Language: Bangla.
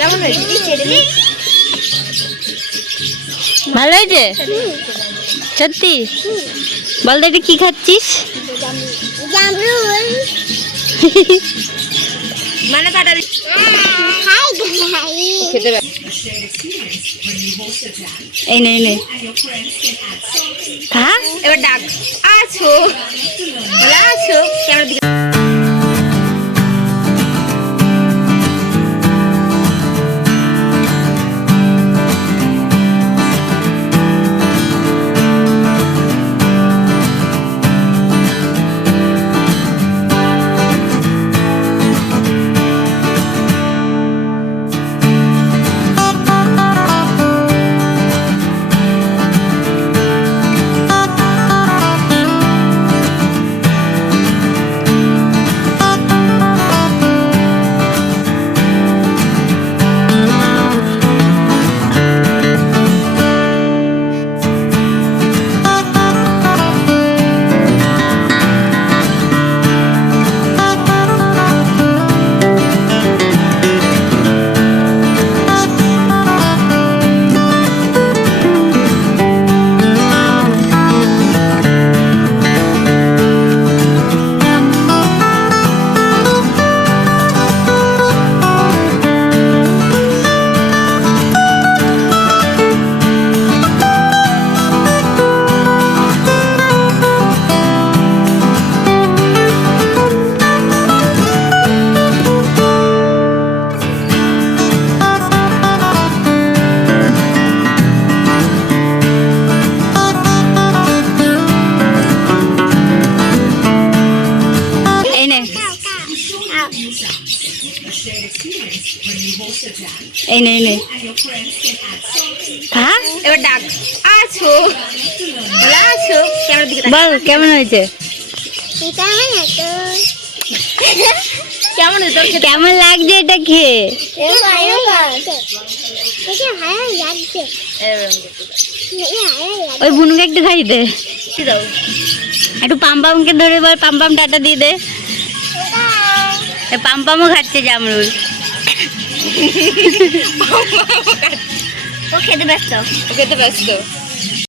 কেমন হয়েছে? ভালো হয়েছে? সত্যি? বল দেখি কি খাচ্ছিস? মানে খেতে এই নে এবার ডাক। আছো। আছো। ক্যামেরা নে। এই নে নে। খা এবার ডাক। আছো। বলে আছো। বল কেমন হয়েছে? মানে কেমন কেমন লাগছে এটা খেয়ে? ওই বুনুকে একটু খাই দে। একটু পাম্পামকে ধরে বল পাম্পাম টাটা দিয়ে দে। পাম্পামও খাচ্ছে জামরুল। ও খেতে ব্যস্ত। ও খেতে ব্যস্ত।